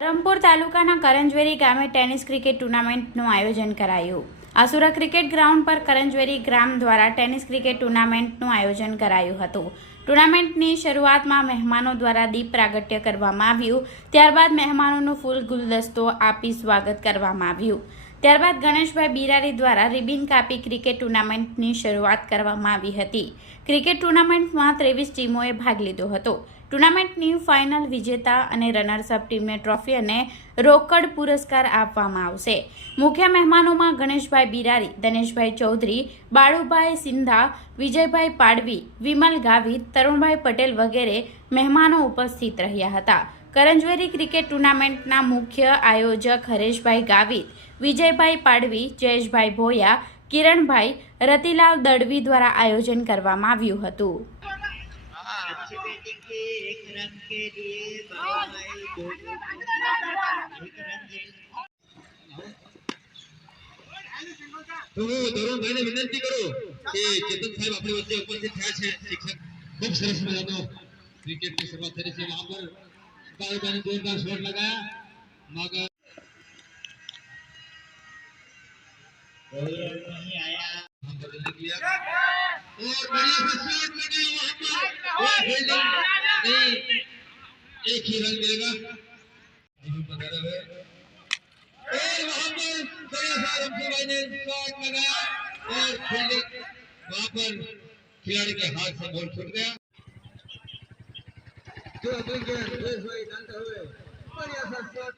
ધરમપુર તાલુકાના કરંજવેરી ગામે tennis cricket ટુર્નામેન્ટનું આયોજન કરાયું. આસુરા ક્રિકેટ ગ્રાઉન્ડ પર કરંજવેરી ગ્રામ દ્વારા ટેનિસ ક્રિકેટ ટુર્નામેન્ટનું આયોજન કરાયું હતું. ટુર્નામેન્ટની શરૂઆતમાં મહેમાનો દ્વારા દીપ પ્રાગટ્ય કરવામાં આવ્યું. ત્યારબાદ મહેમાનોનું ફૂલ ગુલદસ્તો આપી સ્વાગત કરવામાં આવ્યું. ત્યારબાદ ગણેશભાઈ બિરારી દ્વારા રિબિન કાપી ક્રિકેટ ટુર્નામેન્ટની શરૂઆત કરવામાં આવી હતી. ક્રિકેટ ટુર્નામેન્ટમાં ત્રેવીસ ટીમોએ ભાગ લીધો હતો. ટુર્નામેન્ટની ફાઇનલ વિજેતા અને રનર્સઅપ ટીમને ટ્રોફી અને રોકડ પુરસ્કાર આપવામાં આવશે. મુખ્ય મહેમાનોમાં ગણેશભાઈ બિરારી, દનેશભાઈ ચૌધરી, બાળુભાઈ સિંધા, વિજયભાઈ પાડવી, વિમલ ગાવિત, તરુણભાઈ પટેલ વગેરે મહેમાનો ઉપસ્થિત રહ્યા હતા. કરંજવેરી ક્રિકેટ ટુર્નામેન્ટના મુખ્ય આયોજક હરેશભાઈ ગાવિત, વિજયભાઈ પાડવી, જયેશભાઈ ભોયા, કિરણભાઈ રતિલાલ દડવી દ્વારા આયોજન કરવામાં આવ્યું હતું. ખૂબ સરસ મજાનો ક્રિકેટની શરૂઆત કરી છે. આગળ भाई मैंने जोरदार शॉट लगाया मगर और बढ़िया से पर एक ही रन देगा और लगाया और फील्डिंग वहाँ पर खिलाड़ी के हाथ से बोल छूट गया। જો જો જો જોઈ જોઈ કાંતા હોય પણ યા સાસ